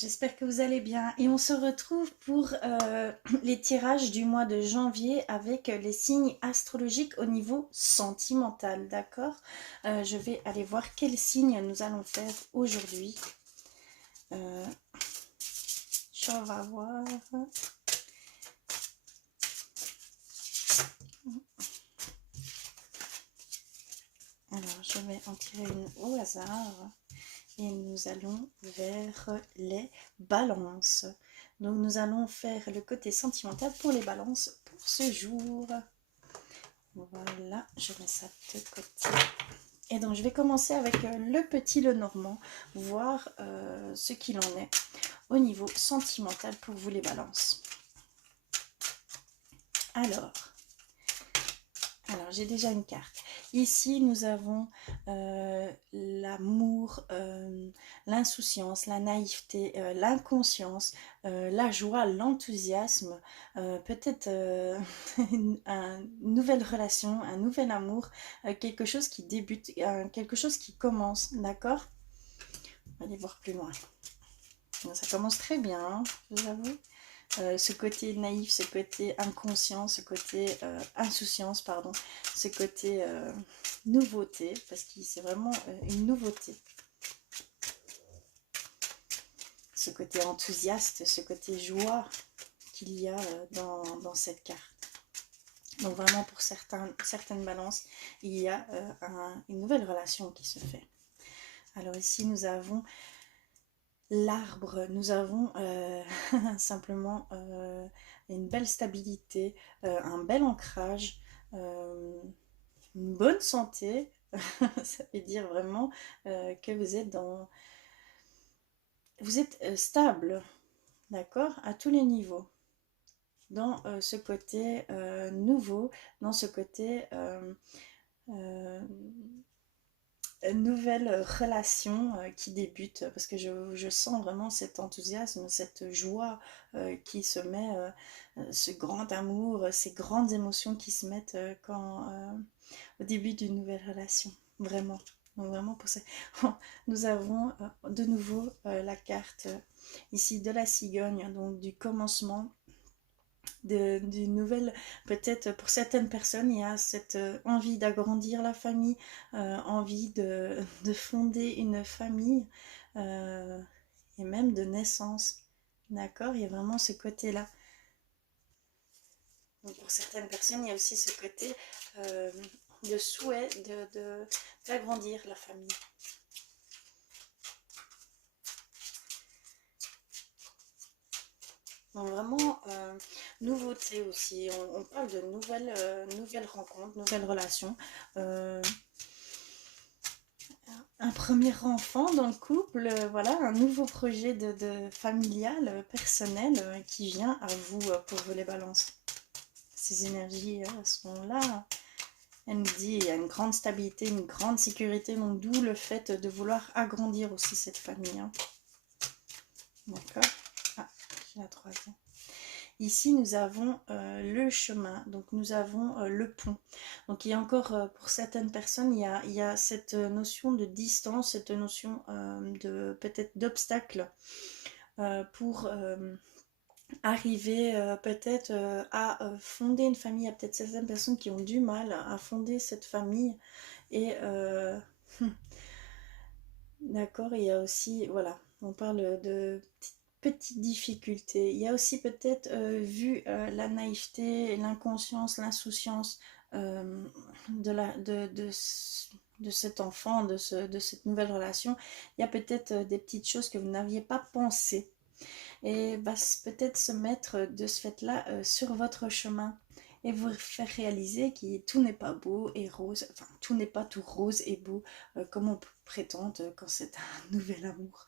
J'espère que vous allez bien et on se retrouve pour les tirages du mois de janvier avec les signes astrologiques au niveau sentimental, d'accord. Je vais aller voir quels signes nous allons faire aujourd'hui. On va voir. Alors, je vais en tirer une au hasard. Et nous allons vers les balances. Donc nous allons faire le côté sentimental pour les balances pour ce jour. Voilà, je mets ça de côté. Et donc je vais commencer avec le petit Lenormand, voir ce qu'il en est au niveau sentimental pour vous les balances. Alors j'ai déjà une carte. Ici, nous avons l'amour, l'insouciance, la naïveté, l'inconscience, la joie, l'enthousiasme, peut-être une nouvelle relation, un nouvel amour, quelque chose qui débute, quelque chose qui commence, d'accord? On va aller voir plus loin. Ça commence très bien, hein, je vous avoue. Ce côté naïf, ce côté inconscient, ce côté insouciance, pardon, ce côté nouveauté, parce que c'est vraiment une nouveauté. Ce côté enthousiaste, ce côté joie qu'il y a dans cette carte. Donc vraiment pour certaines balances, il y a une nouvelle relation qui se fait. Alors ici nous avons l'arbre, nous avons simplement une belle stabilité, un bel ancrage, une bonne santé. Ça veut dire vraiment que vous êtes stable, d'accord, à tous les niveaux. Dans ce côté nouveau, dans ce côté nouvelle relation qui débute, parce que je sens vraiment cet enthousiasme, cette joie qui se met, ce grand amour, ces grandes émotions qui se mettent au début d'une nouvelle relation, vraiment. Donc vraiment pour ça, nous avons de nouveau la carte ici de la cigogne, donc du commencement, d'une nouvelle, peut-être pour certaines personnes, il y a cette envie d'agrandir la famille, envie de fonder une famille, et même de naissance, d'accord, il y a vraiment ce côté-là. Donc pour certaines personnes, il y a aussi ce côté de souhait d'agrandir la famille. Donc vraiment, nouveauté aussi, on parle de nouvelles rencontres, nouvelles relations. Un premier enfant dans le couple, voilà, un nouveau projet de familial, personnel, qui vient à vous pour vous les balances. Ces énergies sont là. Elle nous dit il y a une grande stabilité, une grande sécurité, donc d'où le fait de vouloir agrandir aussi cette famille. Hein. D'accord. Ah, j'ai la troisième. Ici, nous avons le chemin, donc nous avons le pont. Donc il y a encore, pour certaines personnes, il y a cette notion de distance, cette notion de peut-être d'obstacle pour arriver peut-être à fonder une famille. Il y a peut-être certaines personnes qui ont du mal à fonder cette famille. Et d'accord, il y a aussi, voilà, on parle de petites difficultés. Il y a aussi peut-être vu la naïveté, l'inconscience, l'insouciance de cet enfant, de cette nouvelle relation. Il y a peut-être des petites choses que vous n'aviez pas pensées. Et bah, peut-être se mettre de ce fait-là sur votre chemin et vous faire réaliser que tout n'est pas beau et rose, enfin tout n'est pas tout rose et beau comme on prétend quand c'est un nouvel amour,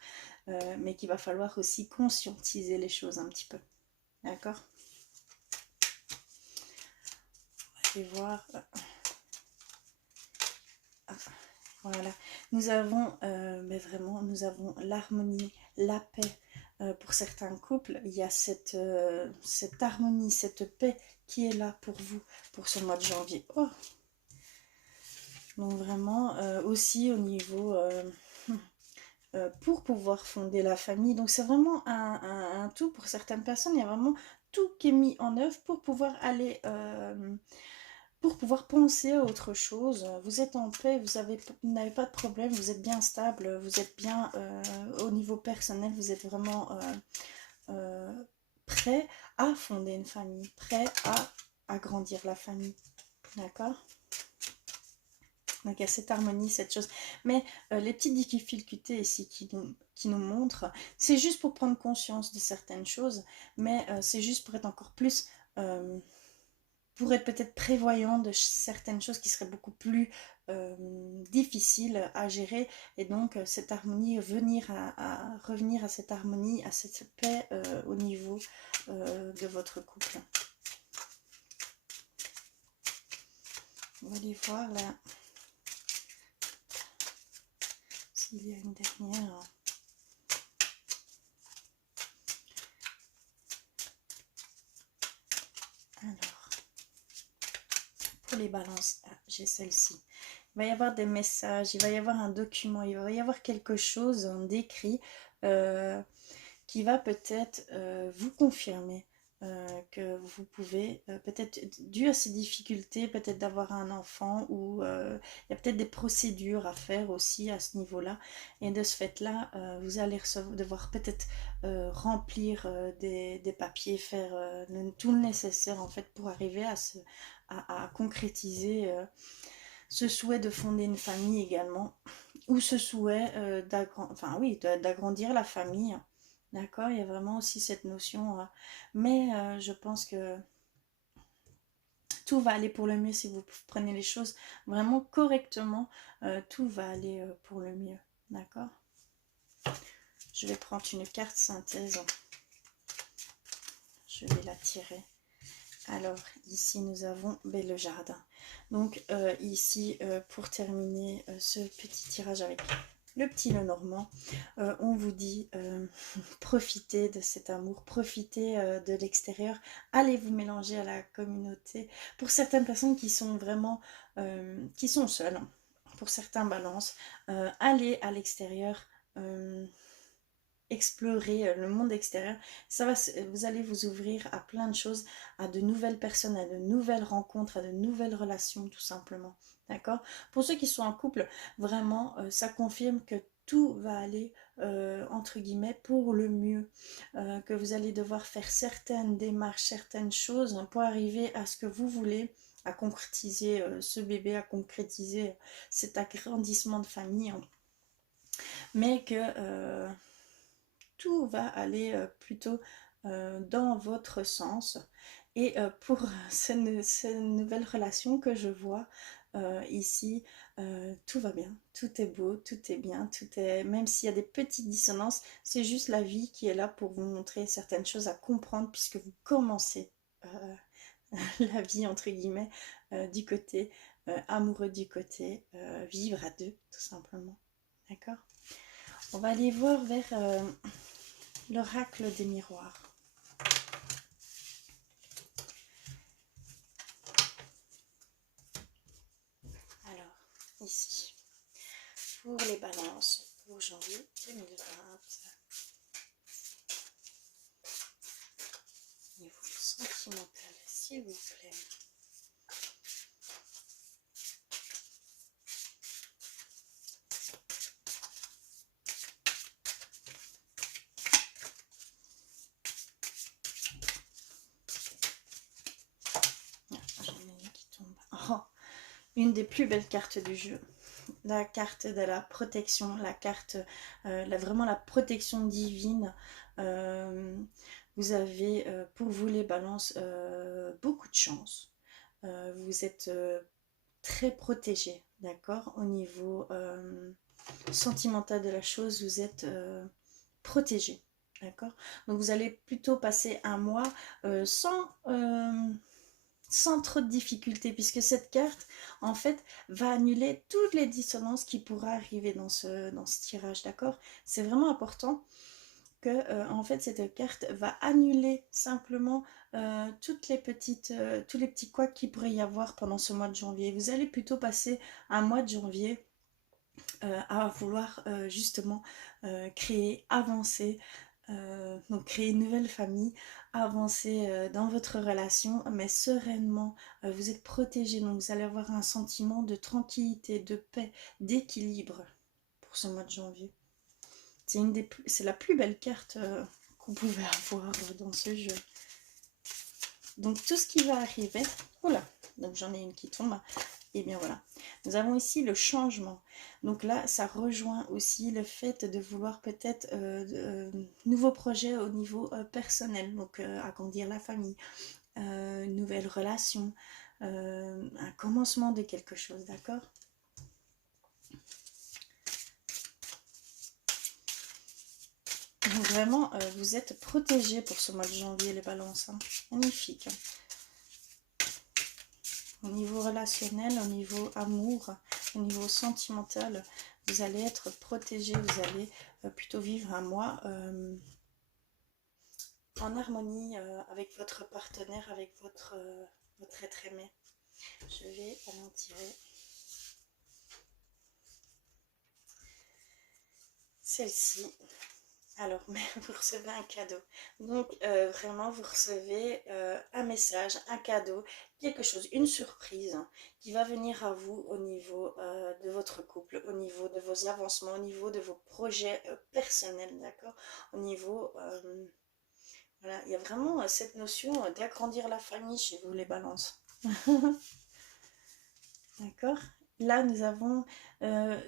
mais qu'il va falloir aussi conscientiser les choses un petit peu, d'accord? On va aller voir. Voilà, nous avons, mais vraiment, nous avons l'harmonie, la paix. Pour certains couples, il y a cette harmonie, cette paix qui est là pour vous, pour ce mois de janvier. Oh. Donc vraiment, aussi au niveau pour pouvoir fonder la famille. Donc c'est vraiment un tout pour certaines personnes. Il y a vraiment tout qui est mis en œuvre pour pouvoir aller, pour pouvoir penser à autre chose. Vous êtes en paix, vous n'avez pas de problème, vous êtes bien stable, vous êtes bien au niveau personnel, vous êtes vraiment euh, prêt à fonder une famille, prêt à agrandir la famille. D'accord? Donc il y a cette harmonie, cette chose. Mais les petites difficultés ici qui nous montrent, c'est juste pour prendre conscience de certaines choses, mais c'est juste pour être encore plus, pour être peut-être prévoyant de certaines choses qui seraient beaucoup plus difficiles à gérer. Et donc cette harmonie, revenir à cette harmonie, à cette paix au niveau de votre couple. On va aller voir là. Il y a une dernière. Alors, pour les balances, j'ai celle-ci. Il va y avoir des messages, il va y avoir un document, il va y avoir quelque chose d'écrit qui va peut-être vous confirmer que vous pouvez, peut-être dû à ces difficultés, peut-être d'avoir un enfant, ou il y a peut-être des procédures à faire aussi à ce niveau-là. Et de ce fait-là, vous allez devoir peut-être remplir des papiers, faire tout le nécessaire en fait pour arriver à concrétiser ce souhait de fonder une famille également, ou ce souhait d'agrandir la famille. D'accord, il y a vraiment aussi cette notion, mais je pense que tout va aller pour le mieux si vous prenez les choses vraiment correctement, tout va aller pour le mieux. D'accord. Je vais prendre une carte synthèse, je vais la tirer. Alors ici nous avons le jardin. Donc ici pour terminer ce petit tirage avec le petit Lenormand, on vous dit profitez de cet amour, profitez de l'extérieur, allez vous mélanger à la communauté. Pour certaines personnes qui sont vraiment, qui sont seules, pour certains balances, allez à l'extérieur, explorer le monde extérieur. Vous allez vous ouvrir à plein de choses, à de nouvelles personnes, à de nouvelles rencontres, à de nouvelles relations tout simplement. D'accord? Pour ceux qui sont en couple, vraiment, ça confirme que tout va aller entre guillemets pour le mieux, que vous allez devoir faire certaines démarches, certaines choses pour arriver à ce que vous voulez, à concrétiser ce bébé, à concrétiser cet agrandissement de famille, hein. Mais que tout va aller plutôt dans votre sens. Et pour ces nouvelles relations que je vois ici, tout va bien, tout est beau, tout est bien, tout est, même s'il y a des petites dissonances, c'est juste la vie qui est là pour vous montrer certaines choses à comprendre, puisque vous commencez la vie entre guillemets du côté amoureux, du côté vivre à deux tout simplement. D'accord. On va aller voir vers l'oracle des miroirs. Alors, ici, pour les balances, pour janvier 2020, niveau sentimental, s'il vous plaît. J'en ai une qui tombe. Oh, une des plus belles cartes du jeu. La carte de la protection, la carte, vraiment la protection divine. Vous avez, pour vous les balances, beaucoup de chance. Vous êtes très protégé, d'accord? Au niveau sentimental de la chose, vous êtes protégé, d'accord? Donc vous allez plutôt passer un mois sans trop de difficultés, puisque cette carte, en fait, va annuler toutes les dissonances qui pourraient arriver dans ce tirage, d'accord? C'est vraiment important que, en fait, cette carte va annuler simplement tous les petits couacs qu'il pourrait y avoir pendant ce mois de janvier. Vous allez plutôt passer un mois de janvier à vouloir justement créer, avancer, donc créer une nouvelle famille, avancer dans votre relation, mais sereinement. Vous êtes protégé, donc vous allez avoir un sentiment de tranquillité, de paix, d'équilibre pour ce mois de janvier. C'est la plus belle carte qu'on pouvait avoir dans ce jeu. Donc tout ce qui va arriver, oula, donc j'en ai une qui tombe, et bien voilà. Nous avons ici le changement. Donc là, ça rejoint aussi le fait de vouloir peut-être nouveaux projets au niveau personnel, donc agrandir la famille, une nouvelle relation, un commencement de quelque chose, d'accord? Donc vraiment, vous êtes protégés pour ce mois de janvier, les balances. Hein. Magnifique. Au niveau relationnel, au niveau amour, au niveau sentimental, vous allez être protégés, vous allez plutôt vivre un mois en harmonie avec votre partenaire, avec votre être aimé. Je vais en tirer celle-ci. Alors, mais vous recevez un cadeau. Donc, vraiment, vous recevez un message, un cadeau, quelque chose, une surprise qui va venir à vous au niveau de votre couple, au niveau de vos avancements, au niveau de vos projets personnels, d'accord? Au niveau, voilà, il y a vraiment cette notion d'agrandir la famille chez vous, les balances. D'accord? Là, nous avons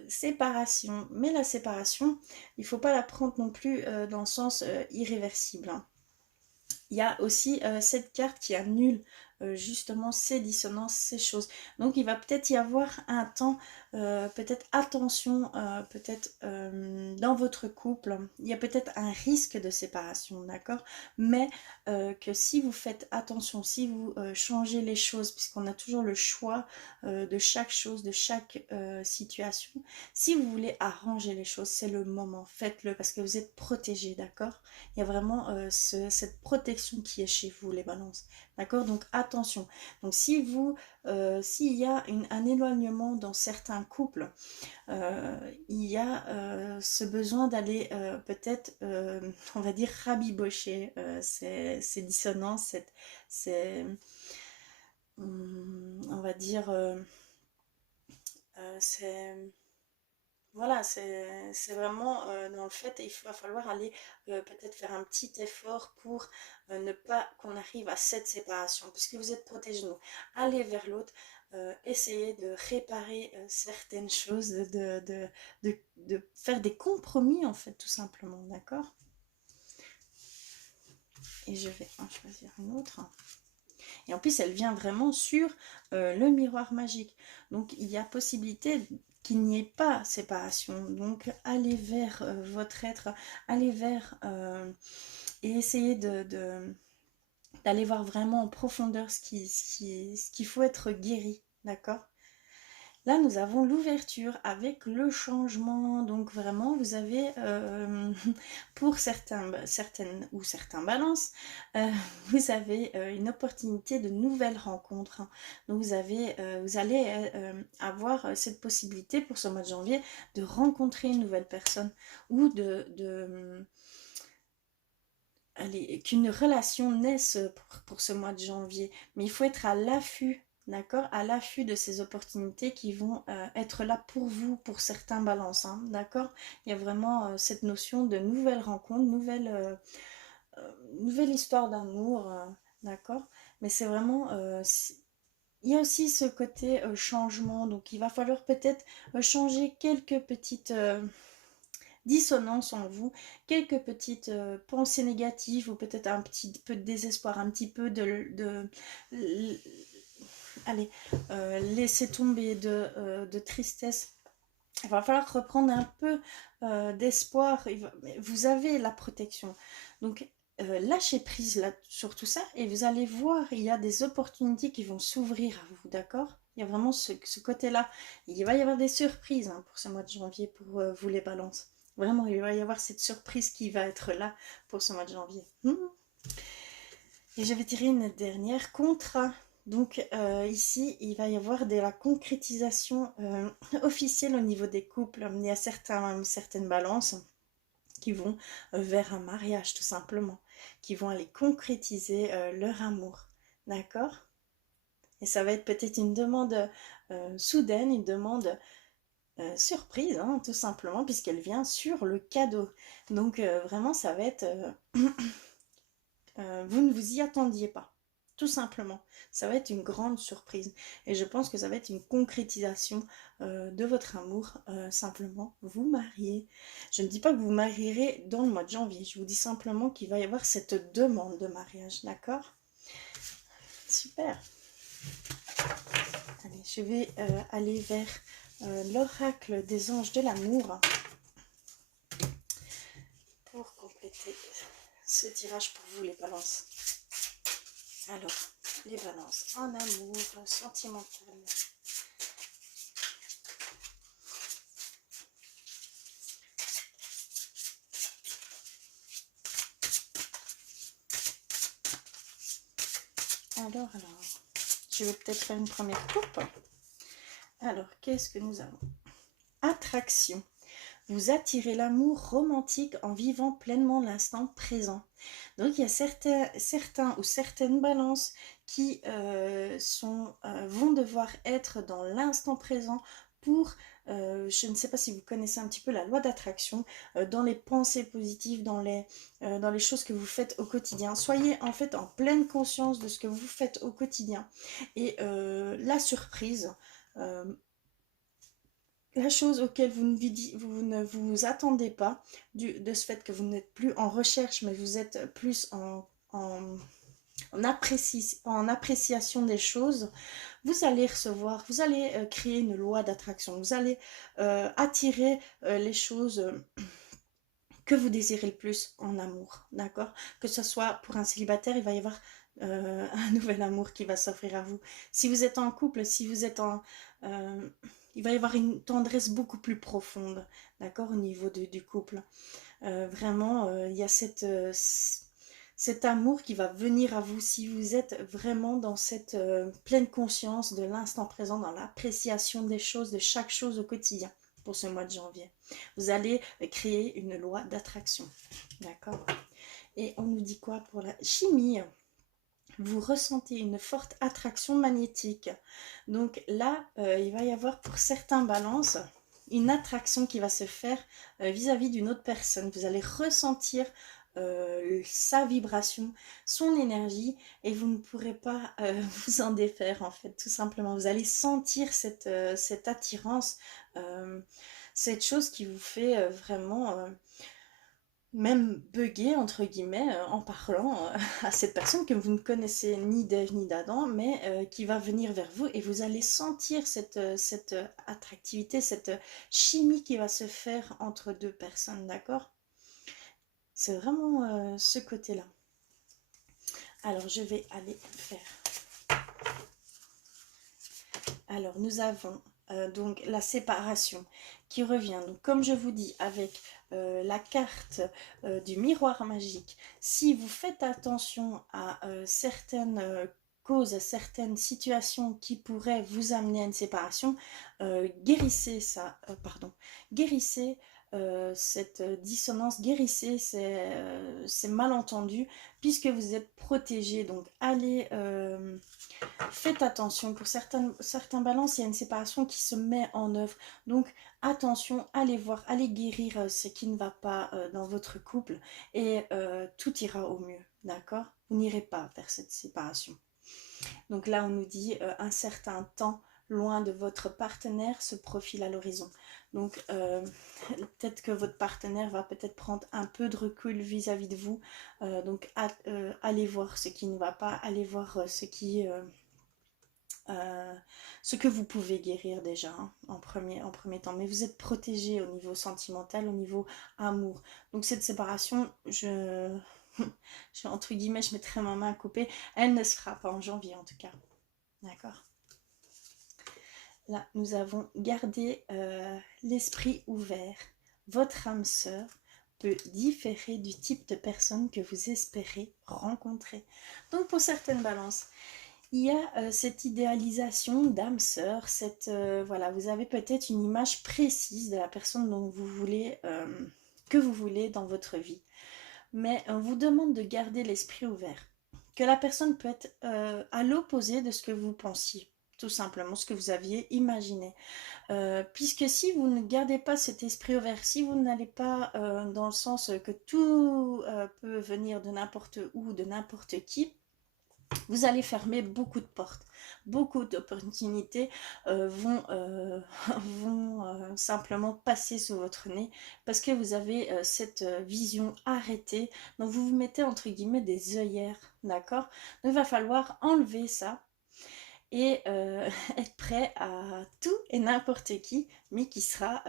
séparation. Mais la séparation, il ne faut pas la prendre non plus dans le sens irréversible. Hein. Il y a aussi cette carte qui annule justement ces dissonances, ces choses. Donc, il va peut-être y avoir un temps, peut-être attention, peut-être dans votre couple. Il y a peut-être un risque de séparation, d'accord? Mais que si vous faites attention, si vous changez les choses, puisqu'on a toujours le choix de chaque chose, de chaque situation, si vous voulez arranger les choses, c'est le moment, faites-le parce que vous êtes protégés, d'accord? Il y a vraiment cette protection qui est chez vous, les balances. D'accord? Donc attention. Donc si vous, s'il y a un éloignement dans certains couples, il y a ce besoin d'aller peut-être, on va dire, rabibocher ces dissonances, on va dire, c'est voilà, c'est vraiment dans le fait, il va falloir aller peut-être faire un petit effort pour ne pas qu'on arrive à cette séparation, puisque vous êtes protégés. Donc, allez vers l'autre, essayez de réparer certaines choses, de faire des compromis, en fait, tout simplement, d'accord? Et je vais en choisir une autre. Et en plus, elle vient vraiment sur le miroir magique. Donc, il y a possibilité qu'il n'y ait pas séparation. Donc, allez vers votre être, allez vers et essayez d'aller voir vraiment en profondeur ce qu'il faut être guéri. D'accord? Là, nous avons l'ouverture avec le changement. Donc vraiment, vous avez, pour certaines ou certains balances, vous avez une opportunité de nouvelles rencontres. Hein. Donc vous allez avoir cette possibilité pour ce mois de janvier de rencontrer une nouvelle personne ou qu'une relation naisse pour ce mois de janvier. Mais il faut être à l'affût. D'accord? À l'affût de ces opportunités qui vont être là pour vous, pour certains balances. Hein, d'accord? Il y a vraiment cette notion de nouvelles rencontres, nouvelle histoire d'amour. D'accord? Mais c'est vraiment... il y a aussi ce côté changement. Donc il va falloir peut-être changer quelques petites... dissonance en vous, quelques petites pensées négatives ou peut-être un petit peu de désespoir, un petit peu allez, laisser tomber de tristesse. Il va falloir reprendre un peu d'espoir. Vous avez la protection. Donc, lâchez prise là, sur tout ça et vous allez voir, il y a des opportunités qui vont s'ouvrir à vous, d'accord? Il y a vraiment ce côté-là. Il va y avoir des surprises hein, pour ce mois de janvier pour vous les balances. Vraiment, il va y avoir cette surprise qui va être là pour ce mois de janvier. Et je vais tirer une dernière contrat. Donc ici, il va y avoir de la concrétisation officielle au niveau des couples. Il y a certaines balances qui vont vers un mariage tout simplement, qui vont aller concrétiser leur amour. D'accord? Et ça va être peut-être une demande soudaine, une demande surprise, hein, tout simplement, puisqu'elle vient sur le cadeau. Donc vraiment, ça va être... vous ne vous y attendiez pas, tout simplement. Ça va être une grande surprise. Et je pense que ça va être une concrétisation de votre amour, simplement vous marier. Je ne dis pas que vous vous marierez dans le mois de janvier, je vous dis simplement qu'il va y avoir cette demande de mariage, d'accord? Super. Allez, je vais aller vers l'oracle des anges de l'amour pour compléter ce tirage pour vous, les balances. Alors, les balances en amour, sentimental. Alors, je vais peut-être faire une première coupe. Alors, qu'est-ce que nous avons? Attraction. Vous attirez l'amour romantique en vivant pleinement l'instant présent. Donc, il y a certains ou certaines balances qui vont devoir être dans l'instant présent pour, je ne sais pas si vous connaissez un petit peu la loi d'attraction, dans les pensées positives, dans les choses que vous faites au quotidien. Soyez en fait en pleine conscience de ce que vous faites au quotidien. Et la surprise, la chose auquel vous ne vous attendez pas, de ce fait que vous n'êtes plus en recherche, mais vous êtes plus en appréciation des choses, vous allez recevoir, vous allez créer une loi d'attraction, vous allez attirer les choses que vous désirez le plus en amour, d'accord? Que ce soit pour un célibataire, il va y avoir un nouvel amour qui va s'offrir à vous. Si vous êtes en couple, si vous êtes il va y avoir une tendresse beaucoup plus profonde, d'accord, au niveau du couple. Vraiment, il y a cet amour qui va venir à vous si vous êtes vraiment dans cette pleine conscience de l'instant présent, dans l'appréciation des choses, de chaque chose au quotidien pour ce mois de janvier. Vous allez créer une loi d'attraction, d'accord? Et on nous dit quoi pour la chimie? Vous ressentez une forte attraction magnétique. Donc là, il va y avoir pour certains balances une attraction qui va se faire vis-à-vis d'une autre personne. Vous allez ressentir sa vibration, son énergie, et vous ne pourrez pas vous en défaire en fait, tout simplement. Vous allez sentir cette attirance, cette chose qui vous fait vraiment même bugger entre guillemets en parlant à cette personne que vous ne connaissez ni d'Ève ni d'Adam, mais qui va venir vers vous, et vous allez sentir cette attractivité, cette chimie qui va se faire entre deux personnes, d'accord? C'est vraiment ce côté-là. Alors je vais aller faire. Alors nous avons donc la séparation qui revient, donc comme je vous dis, avec la carte du miroir magique. Si vous faites attention à certaines causes, à certaines situations qui pourraient vous amener à une séparation, guérissez ça, guérissez cette dissonance, guérissez ces malentendus, puisque vous êtes protégé. Donc allez, faites attention. Pour certains balances, il y a une séparation qui se met en œuvre. Donc attention, allez voir, allez guérir ce qui ne va pas dans votre couple, et tout ira au mieux, d'accord? Vous n'irez pas vers cette séparation. Donc là, on nous dit un certain temps loin de votre partenaire se profile à l'horizon. Donc peut-être que votre partenaire va peut-être prendre un peu de recul vis-à-vis de vous. Donc allez voir ce qui ne va pas, allez voir ce que vous pouvez guérir déjà, hein, en premier temps. Mais vous êtes protégé au niveau sentimental, au niveau amour. Donc cette séparation, entre guillemets, je mettrai ma main à couper, elle ne se fera pas en janvier en tout cas. D'accord? Là, nous avons gardé l'esprit ouvert. Votre âme sœur peut différer du type de personne que vous espérez rencontrer. Donc pour certaines balances, Il y a cette idéalisation d'âme sœur, voilà, vous avez peut-être une image précise de la personne dont vous voulez, que vous voulez dans votre vie. Mais on vous demande de garder l'esprit ouvert. Que la personne peut être à l'opposé de ce que vous pensiez, tout simplement, ce que vous aviez imaginé. Puisque si vous ne gardez pas cet esprit ouvert, si vous n'allez pas dans le sens que tout peut venir de n'importe où, de n'importe qui, vous allez fermer beaucoup de portes. Beaucoup d'opportunités vont simplement passer sous votre nez parce que vous avez cette vision arrêtée. Donc vous vous mettez entre guillemets des œillères, d'accord? Donc il va falloir enlever ça et être prêt à tout et n'importe qui, mais qui sera,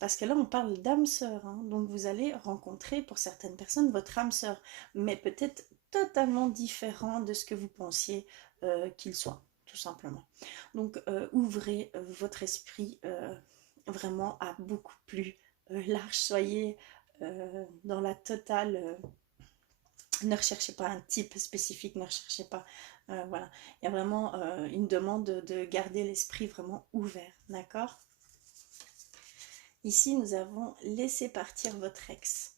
parce que là on parle d'âme sœur, hein, donc vous allez rencontrer pour certaines personnes votre âme sœur, mais peut-être totalement différent de ce que vous pensiez qu'il soit, tout simplement. Donc ouvrez votre esprit vraiment à beaucoup plus large, soyez dans la totale... ne recherchez pas un type spécifique, ne recherchez pas, voilà. Il y a vraiment une demande de garder l'esprit vraiment ouvert, d'accord? Ici, nous avons laissé partir votre ex.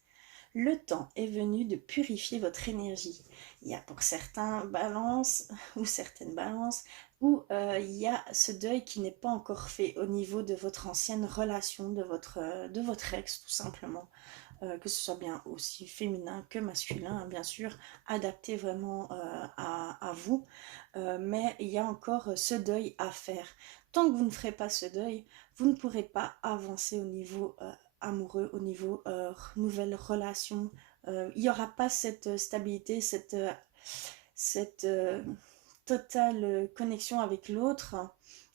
Le temps est venu de purifier votre énergie. Il y a pour certains balances ou certaines balances où il y a ce deuil qui n'est pas encore fait au niveau de votre ancienne relation, de votre ex tout simplement. Que ce soit bien aussi féminin que masculin, hein, bien sûr, adapté vraiment à vous. Mais il y a encore ce deuil à faire. Tant que vous ne ferez pas ce deuil, vous ne pourrez pas avancer au niveau amoureux, au niveau nouvelle relation. Il n'y aura pas cette stabilité, cette totale connexion avec l'autre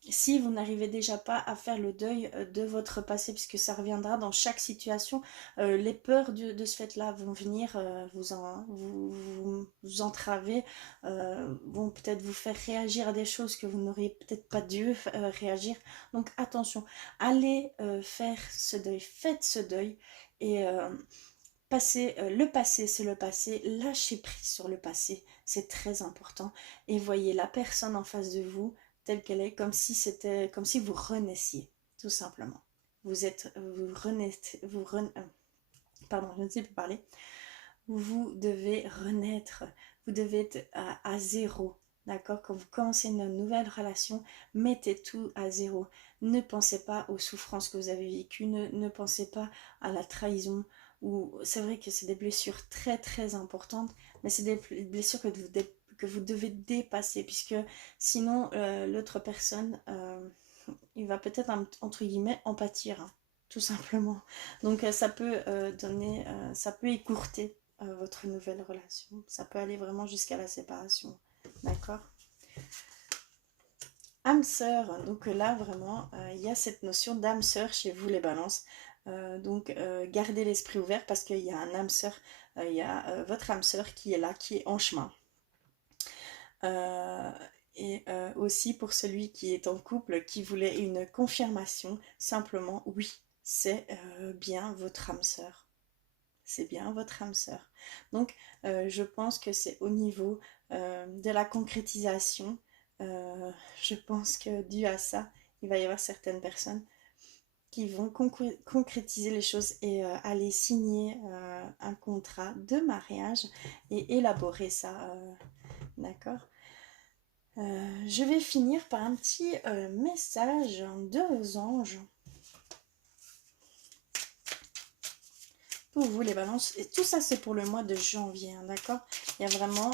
si vous n'arrivez déjà pas à faire le deuil de votre passé, puisque ça reviendra dans chaque situation. Les peurs de ce fait-là vont venir vous entraver, vont peut-être vous faire réagir à des choses que vous n'auriez peut-être pas dû réagir. Donc attention, allez faire ce deuil, faites ce deuil et le passé, c'est le passé, lâchez prise sur le passé, c'est très important. Et voyez la personne en face de vous telle qu'elle est, comme si vous renaissiez, tout simplement. Pardon, je ne sais plus parler. Vous devez renaître, vous devez être à zéro, d'accord? Quand vous commencez une nouvelle relation, mettez tout à zéro. Ne pensez pas aux souffrances que vous avez vécues, ne pensez pas à la trahison. C'est vrai que c'est des blessures très très importantes, mais c'est des blessures que vous devez dépasser, puisque sinon l'autre personne, il va peut-être entre guillemets en pâtir, hein, tout simplement. Donc ça peut écourter votre nouvelle relation. Ça peut aller vraiment jusqu'à la séparation. D'accord? Âme sœur, donc là vraiment, il y a cette notion d'âme sœur chez vous les balances. Donc gardez l'esprit ouvert parce qu'il y a un âme sœur, il y a votre âme sœur qui est là, qui est en chemin. Et aussi pour celui qui est en couple, qui voulait une confirmation, simplement oui, c'est bien votre âme sœur. C'est bien votre âme sœur. Donc je pense que c'est au niveau de la concrétisation. Je pense que dû à ça, il va y avoir certaines personnes qui vont concrétiser les choses et aller signer un contrat de mariage et élaborer ça. D'accord? Je vais finir par un petit message de vos anges. Pour vous les balances, et tout ça c'est pour le mois de janvier, hein, d'accord? Il y a vraiment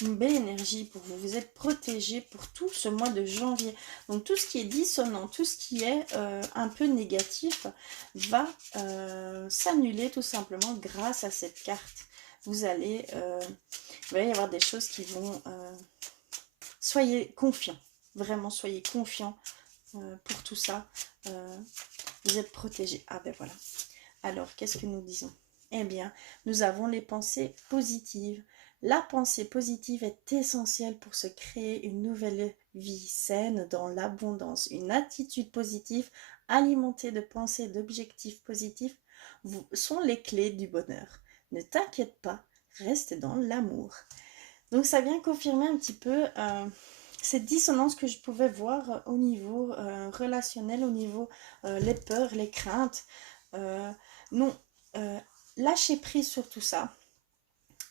une belle énergie pour vous, vous êtes protégés pour tout ce mois de janvier. Donc tout ce qui est dissonant, tout ce qui est un peu négatif va s'annuler tout simplement grâce à cette carte. Vous allez, il va y avoir des choses qui vont... soyez confiants, vraiment soyez confiants pour tout ça. Vous êtes protégés. Ah ben voilà. Alors, qu'est-ce que nous disons? Eh bien, nous avons les pensées positives. La pensée positive est essentielle pour se créer une nouvelle vie saine dans l'abondance. Une attitude positive alimentée de pensées et d'objectifs positifs sont les clés du bonheur. Ne t'inquiète pas, reste dans l'amour. Donc ça vient confirmer un petit peu cette dissonance que je pouvais voir au niveau relationnel, au niveau les peurs, les craintes. Non, lâchez prise sur tout ça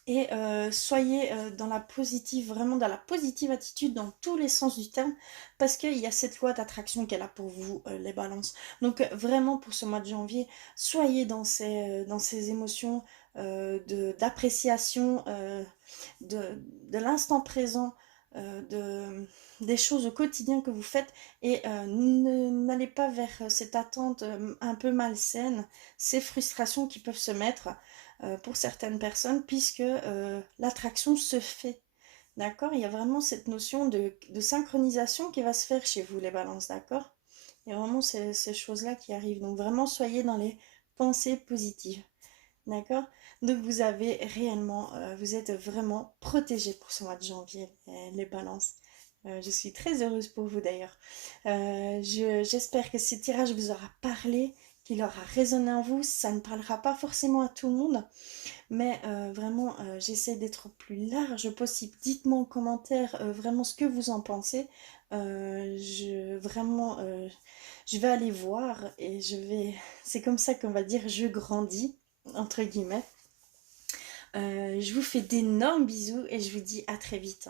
et soyez dans la positive, vraiment dans la positive attitude dans tous les sens du terme, parce qu'il y a cette loi d'attraction qu'elle a pour vous, les balances. Donc vraiment pour ce mois de janvier, soyez dans ces émotions d'appréciation de l'instant présent, des choses au quotidien que vous faites, et n'allez pas vers cette attente un peu malsaine, ces frustrations qui peuvent se mettre pour certaines personnes, puisque l'attraction se fait. D'accord? Il y a vraiment cette notion de synchronisation qui va se faire chez vous, les balances, d'accord? Il y a vraiment ces choses-là qui arrivent. Donc vraiment, soyez dans les pensées positives. D'accord? Donc vous avez réellement, vous êtes vraiment protégés pour ce mois de janvier, les balances. Je suis très heureuse pour vous d'ailleurs. J'espère que ce tirage vous aura parlé, qu'il aura résonné en vous. Ça ne parlera pas forcément à tout le monde, mais vraiment, j'essaie d'être plus large possible. Dites-moi en commentaire vraiment ce que vous en pensez. Vraiment, je vais aller voir et c'est comme ça qu'on va dire, je grandis, entre guillemets. Je vous fais d'énormes bisous et je vous dis à très vite.